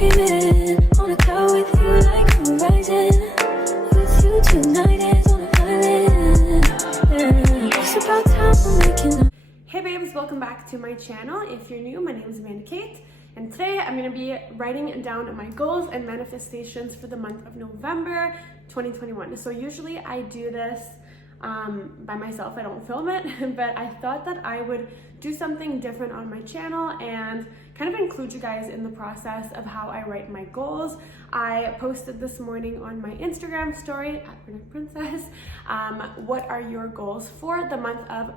dreaming on a cloud with you like horizon. With you tonight is on an island. It's about time we're making up. Hey babes, welcome back to my channel. If you're new, my name is Amanda Kate, and today I'm going to be writing down my goals and manifestations for the month of November 2021. So usually I do this by myself, I don't film it, but I thought that I would do something different on my channel and kind of include you guys in the process of how I write my goals. I posted this morning on my Instagram story at Brunetteprincesse, what are your goals for the month of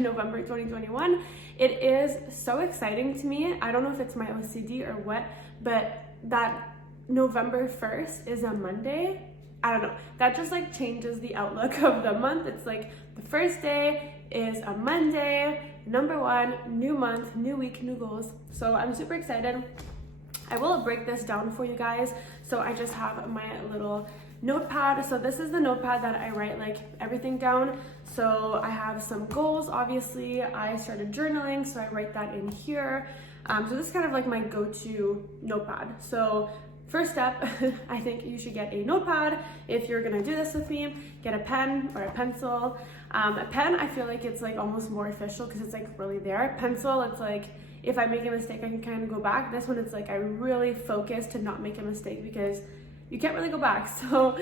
November 2021. It is so exciting to me. I don't know if it's my OCD or what, but that November 1st is a Monday. I don't know, that just like changes the outlook of the month. It's like the first day is a Monday, number one, new month, new week, new goals. So I'm super excited. I will break this down for you guys. So I just have my little notepad. So this is the notepad that I write like everything down. So I have some goals, obviously. I started journaling, so I write that in here. So this is kind of like my go-to notepad. So first step, I think you should get a notepad. If you're gonna do this with me, get a pen or a pencil. A pen, I feel like it's like almost more official because it's like really there. Pencil, it's like, if I make a mistake, I can kind of go back. This one, it's like I really focus to not make a mistake because you can't really go back. So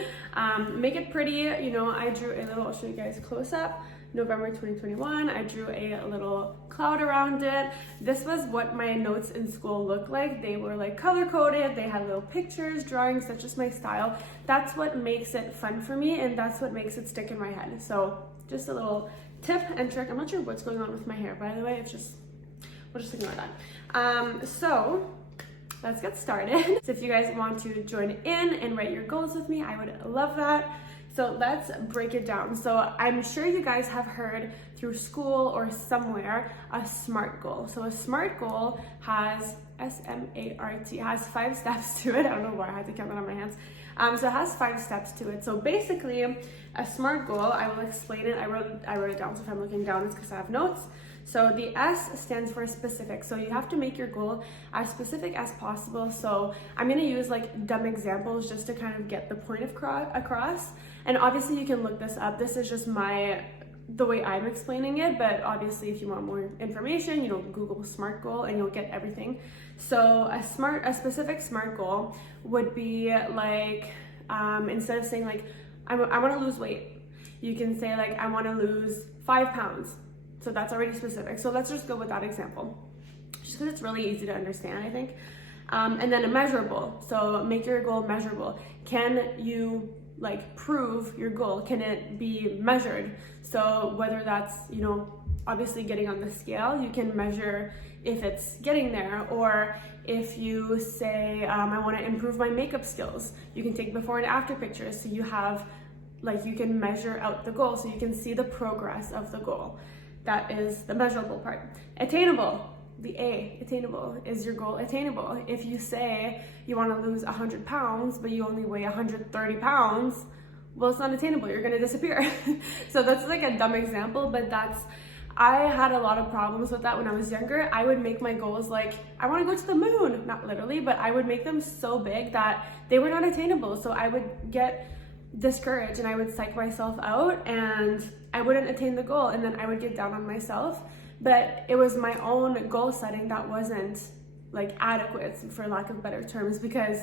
make it pretty. You know, I drew a little, I'll show you guys close up. November 2021, I drew a little cloud around it. This was what my notes in school looked like. They were like color coded, they had little pictures, drawings. That's just my style. That's what makes it fun for me, and that's what makes it stick in my head. So just a little tip and trick. I'm not sure what's going on with my hair, by the way. It's just, we'll just ignore that. So let's get started. So if you guys want to join in and write your goals with me, I would love that. So let's break it down. So I'm sure you guys have heard through school or somewhere a SMART goal. So a SMART goal has S-M-A-R-T, has 5 steps to it. I don't know why I had to count that on my hands. So it has 5 steps to it. So basically a SMART goal, I will explain it. I wrote it down. So if I'm looking down, it's because I have notes. So the S stands for specific. So you have to make your goal as specific as possible. So I'm gonna use like dumb examples just to kind of get the point across. And obviously you can look this up. This is just the way I'm explaining it, but obviously if you want more information, you know, Google SMART goal and you'll get everything. So a specific SMART goal would be like, instead of saying like, I wanna lose weight, you can say like, I wanna lose 5 pounds. So that's already specific. So let's just go with that example, just because it's really easy to understand, I think. And then a measurable. So make your goal measurable. Can you like prove your goal? Can it be measured? So whether that's, you know, obviously getting on the scale, you can measure if it's getting there. Or if you say, I want to improve my makeup skills, you can take before and after pictures. So you have, like, you can measure out the goal so you can see the progress of the goal. That is the measurable part. Attainable, the A, attainable. Is your goal attainable? If you say you want to lose 100 pounds, but you only weigh 130 pounds, well, it's not attainable. You're going to disappear. So that's like a dumb example, but I had a lot of problems with that when I was younger. I would make my goals like, I want to go to the moon, not literally, but I would make them so big that they were not attainable. So I would get discouraged and I would psych myself out and I wouldn't attain the goal, and then I would get down on myself. But it was my own goal setting that wasn't like adequate, for lack of better terms, because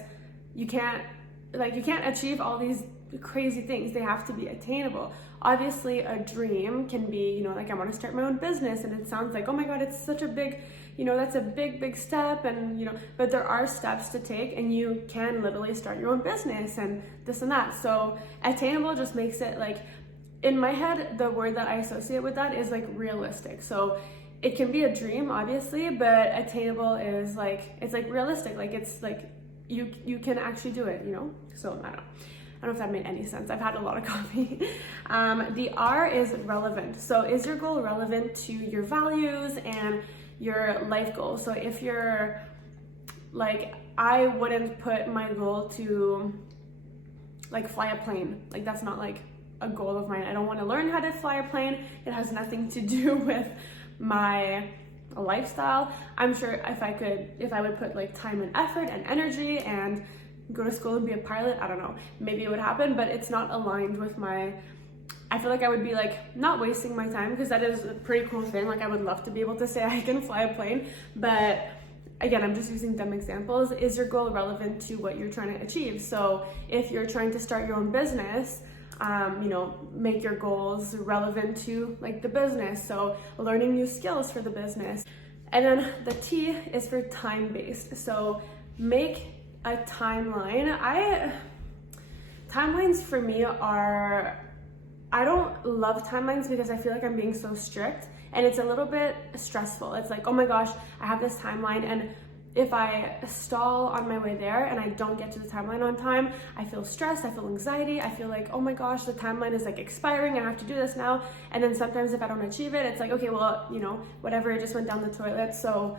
you can't achieve all these crazy things. They have to be attainable. Obviously a dream can be, you know, like I want to start my own business, and it sounds like, oh my god, it's such a big, you know, that's a big step, and you know, but there are steps to take and you can literally start your own business and this and that. So attainable just makes it like, in my head, the word that I associate with that is like realistic. So it can be a dream, obviously, but attainable is like, it's like realistic. Like it's like you can actually do it, you know? So I don't know if that made any sense. I've had a lot of coffee. The R is relevant. So is your goal relevant to your values and your life goals? So if you're like, I wouldn't put my goal to like fly a plane. Like that's not like a goal of mine. I don't want to learn how to fly a plane. It has nothing to do with my a lifestyle. I'm sure if I would put like time and effort and energy and go to school and be a pilot, I don't know, maybe it would happen, but it's not aligned with I feel like I would be like not wasting my time, because that is a pretty cool thing. Like I would love to be able to say I can fly a plane, but again, I'm just using dumb examples. Is your goal relevant to what you're trying to achieve? So if you're trying to start your own business, you know, make your goals relevant to like the business. So learning new skills for the business. And then the T is for time-based. So make a timeline. Timelines for me are, I don't love timelines because I feel like I'm being so strict and it's a little bit stressful. It's like, oh my gosh, I have this timeline, and if I stall on my way there and I don't get to the timeline on time, I feel stressed, I feel anxiety, I feel like, oh my gosh, the timeline is like expiring, I have to do this now. And then sometimes if I don't achieve it, it's like, okay, well, you know, whatever, it just went down the toilet, so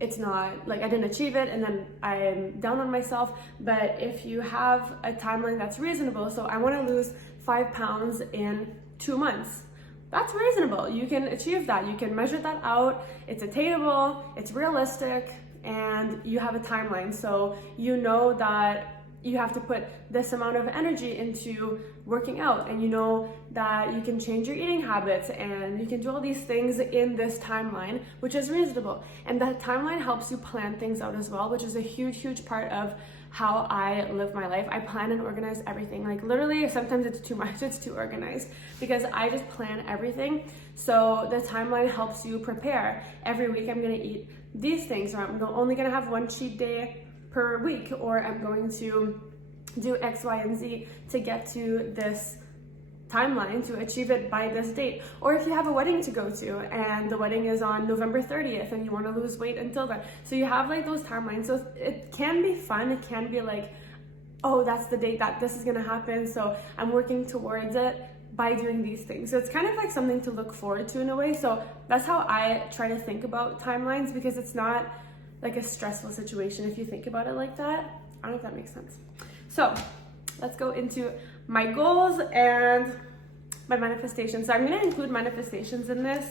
it's not like I didn't achieve it, and then I'm down on myself. But if you have a timeline that's reasonable, so I want to lose 5 pounds in 2 months, that's reasonable. You can achieve that. You can measure that out. It's attainable, it's realistic, and you have a timeline. So you know that you have to put this amount of energy into working out, and you know that you can change your eating habits and you can do all these things in this timeline, which is reasonable. And that timeline helps you plan things out as well, which is a huge part of how I live my life. I plan and organize everything. Like literally, sometimes it's too much, it's too organized, because I just plan everything. So the timeline helps you prepare. Every week I'm gonna eat these things, or I'm only gonna have one cheat day per week, or I'm going to do X, Y, and Z to get to this timeline, to achieve it by this date. Or if you have a wedding to go to and the wedding is on November 30th and you want to lose weight until then, so you have like those timelines. So it can be fun, it can be like, oh, that's the date that this is going to happen, so I'm working towards it by doing these things. So it's kind of like something to look forward to in a way. So that's how I try to think about timelines, because it's not like a stressful situation if you think about it like that. I don't know if that makes sense. So let's go into my goals and my manifestations. So I'm going to include manifestations in this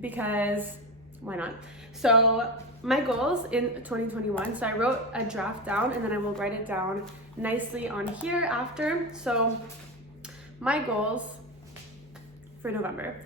because why not? So my goals in 2021, so I wrote a draft down and then I will write it down nicely on here after. So my goals for November.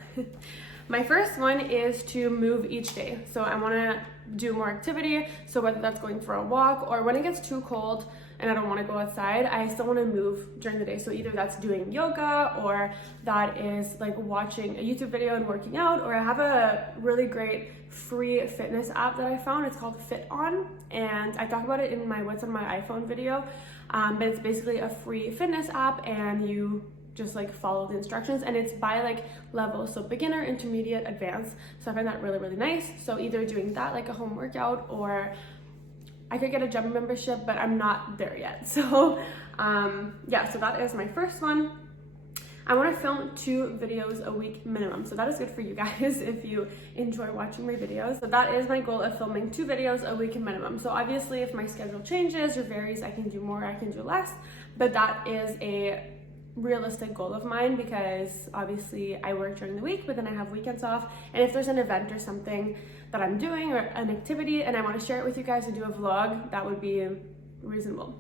My first one is to move each day. So I want to do more activity. So whether that's going for a walk, or when it gets too cold and I don't want to go outside, I still want to move during the day. So either that's doing yoga, or that is like watching a YouTube video and working out, or I have a really great free fitness app that I found. It's called Fit On, and I talk about it in my What's on My iPhone video. But it's basically a free fitness app, and you just like follow the instructions, and it's by like level, so beginner, intermediate, advanced. So I find that really nice. So either doing that like a home workout, or I could get a gym membership, but I'm not there yet. So yeah, so that is my first one. I want to film 2 videos a week minimum. So that is good for you guys if you enjoy watching my videos. So that is my goal of filming 2 videos a week minimum. So obviously if my schedule changes or varies, I can do more, I can do less, but that is a realistic goal of mine, because obviously I work during the week, but then I have weekends off. And if there's an event or something that I'm doing, or an activity, and I want to share it with you guys and do a vlog, that would be reasonable.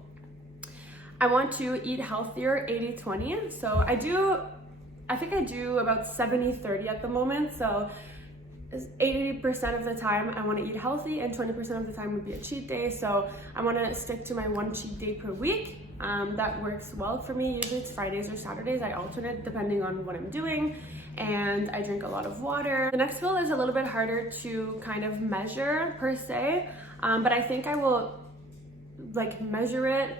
I want to eat healthier, 80-20. So I think I do about 70-30 at the moment. So 80% of the time I want to eat healthy, and 20% of the time would be a cheat day. So I want to stick to my 1 cheat day per week. That works well for me. Usually it's Fridays or Saturdays. I alternate depending on what I'm doing, and I drink a lot of water. The next goal is a little bit harder to kind of measure per se, but I think I will like measure it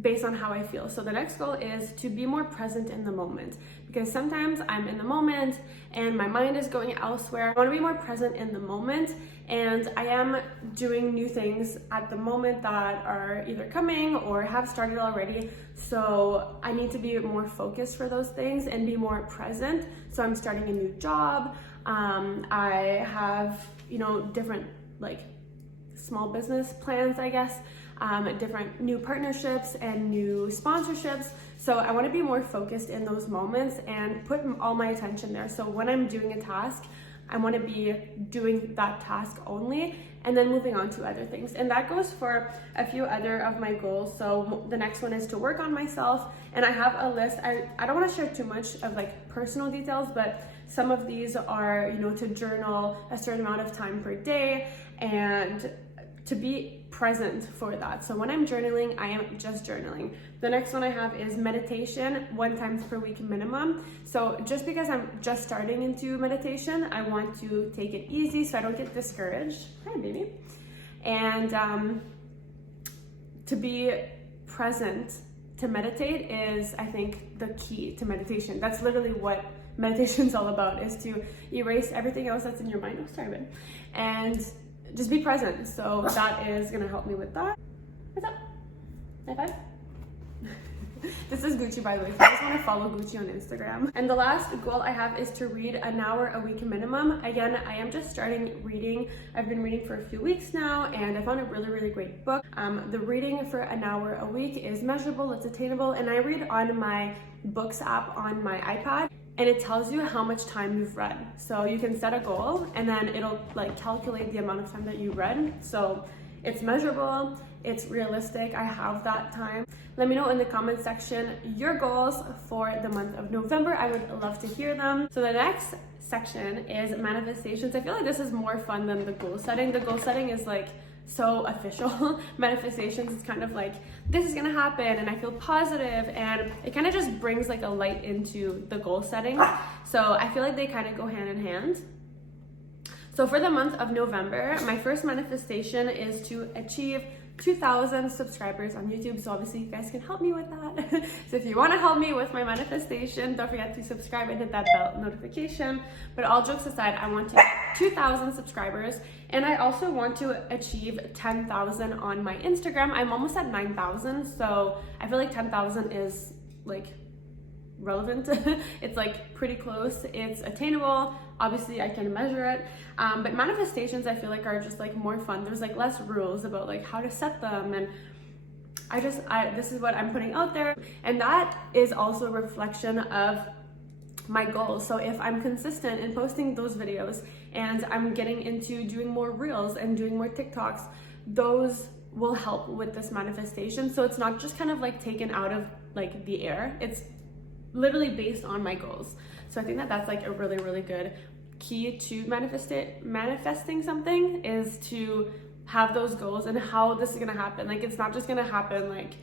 based on how I feel. So the next goal is to be more present in the moment, because sometimes I'm in the moment and my mind is going elsewhere. I want to be more present in the moment, and I am doing new things at the moment that are either coming or have started already. So I need to be more focused for those things and be more present. So I'm starting a new job. I have, you know, different like small business plans, I guess. Different new partnerships and new sponsorships. So I want to be more focused in those moments and put all my attention there. So when I'm doing a task, I want to be doing that task only, and then moving on to other things. And that goes for a few other of my goals. So the next one is to work on myself, and I have a list. I don't want to share too much of like personal details, but some of these are, you know, to journal a certain amount of time per day and to be present for that. So when I'm journaling, I am just journaling. The next one I have is meditation 1 time per week minimum. So just because I'm just starting into meditation, I want to take it easy so I don't get discouraged. Hi, baby. And to be present to meditate is, I think, the key to meditation. That's literally what meditation's all about, is to erase everything else that's in your mind. Oh, sorry, babe. And just be present. So that is gonna help me with that. What's up? High five. This is Gucci, by the way, if you guys want to follow Gucci on Instagram. And the last goal I have is to read an hour a week minimum. Again, I am just starting reading. I've been reading for a few weeks now, and I found a really, really great book. The reading for an hour a week is Measurable, it's Attainable, and I read on my books app on my iPad. And it tells you how much time you've read. So you can set a goal and then it'll like calculate the amount of time that you read. So it's measurable, it's realistic, I have that time. Let me know in the comment section your goals for the month of November. I would love to hear them. So the next section is manifestations. I feel like this is more fun than the goal setting. The goal setting is like so official. Manifestations is kind of like, this is gonna happen and I feel positive, and it kind of just brings like a light into the goal setting. So I feel like they kind of go hand in hand. So for the month of November, my first manifestation is to achieve 2,000 subscribers on YouTube. So obviously you guys can help me with that. So if you want to help me with my manifestation, don't forget to subscribe and hit that bell notification. But all jokes aside, I want to get 2,000 subscribers, and I also want to achieve 10,000 on my Instagram. I'm almost at 9,000, so I feel like 10,000 is like relevant. It's like pretty close. It's attainable. Obviously I can measure it, but manifestations I feel like are just like more fun. There's like less rules about like how to set them, and this is what I'm putting out there, and that is also a reflection of my goals. So if I'm consistent in posting those videos and I'm getting into doing more reels and doing more TikToks, those will help with this manifestation. So it's not just kind of like taken out of like the air. It's literally based on my goals. So I think that that's like a really, really good key to manifesting something, is to have those goals and how this is gonna happen. Like it's not just gonna happen like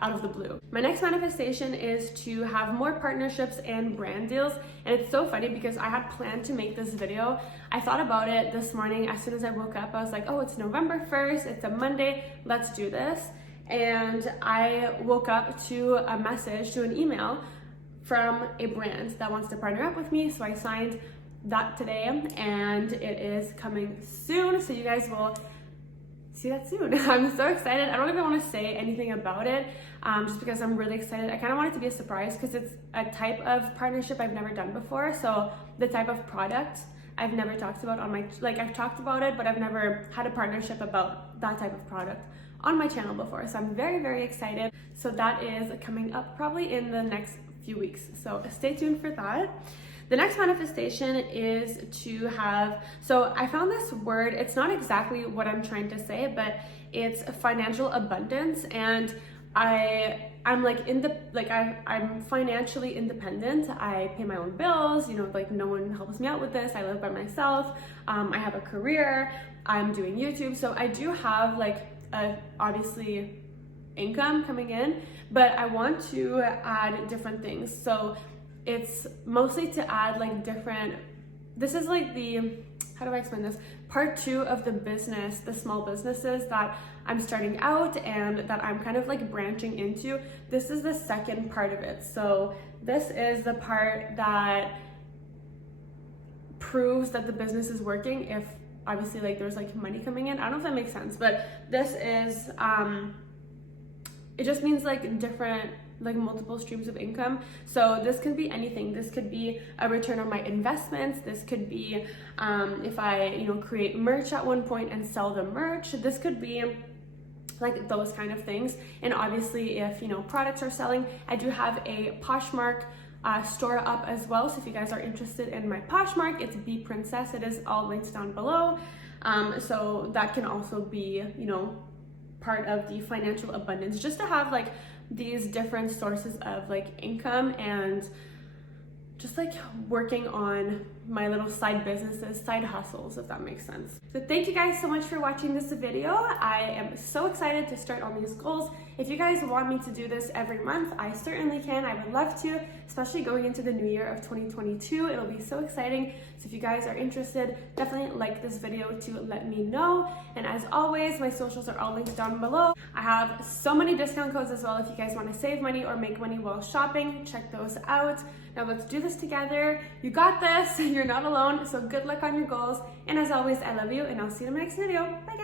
out of the blue. My next manifestation is to have more partnerships and brand deals. And it's so funny because I had planned to make this video. I thought about it this morning. As soon as I woke up, I was like, oh, it's November 1st, it's a Monday, let's do this. And I woke up to a message, to an email from a brand that wants to partner up with me. So I signed that today, and it is coming soon. So you guys will see that soon. I'm so excited. I don't even want to say anything about it, just because I'm really excited. I kind of want it to be a surprise because it's a type of partnership I've never done before. So the type of product I've never talked about on my, like I've talked about it, but I've never had a partnership about that type of product on my channel before. So I'm very, very excited. So that is coming up probably in the next few weeks. So stay tuned for that. The next manifestation is to have, so I found this word, it's not exactly what I'm trying to say, but it's financial abundance. And I'm like I'm financially independent. I pay my own bills, you know, like no one helps me out with this. I live by myself. I have a career. I'm doing YouTube. So I do have like obviously income coming in, but I want to add different things. So it's mostly to add like different, this is like the, how do I explain this? Part 2 of the business, the small businesses that I'm starting out and that I'm kind of like branching into. This is the second part of it. So this is the part that proves that the business is working if obviously like there's like money coming in. I don't know if that makes sense, but this is, it just means like different, like multiple streams of income. So this could be anything. This could be a return on my investments. This could be if I, you know, create merch at one point and sell the merch. This could be like those kind of things. And obviously if, you know, products are selling, I do have a Poshmark store up as well. So if you guys are interested in my Poshmark, it's BPRINCESSE. It is all linked down below. So that can also be, you know, part of the financial abundance, just to have like these different sources of like income and just like working on my little side businesses, side hustles, if that makes sense. So thank you guys so much for watching this video. I am so excited to start on these goals. If you guys want me to do this every month, I certainly can. I would love to, especially going into the new year of 2022. It'll be so exciting. So if you guys are interested, definitely like this video to let me know. And as always, my socials are all linked down below. I have so many discount codes as well. If you guys want to save money or make money while shopping, check those out. Now let's do this together. You got this. You're not alone. So good luck on your goals. And as always, I love you, and I'll see you in the next video. Bye guys.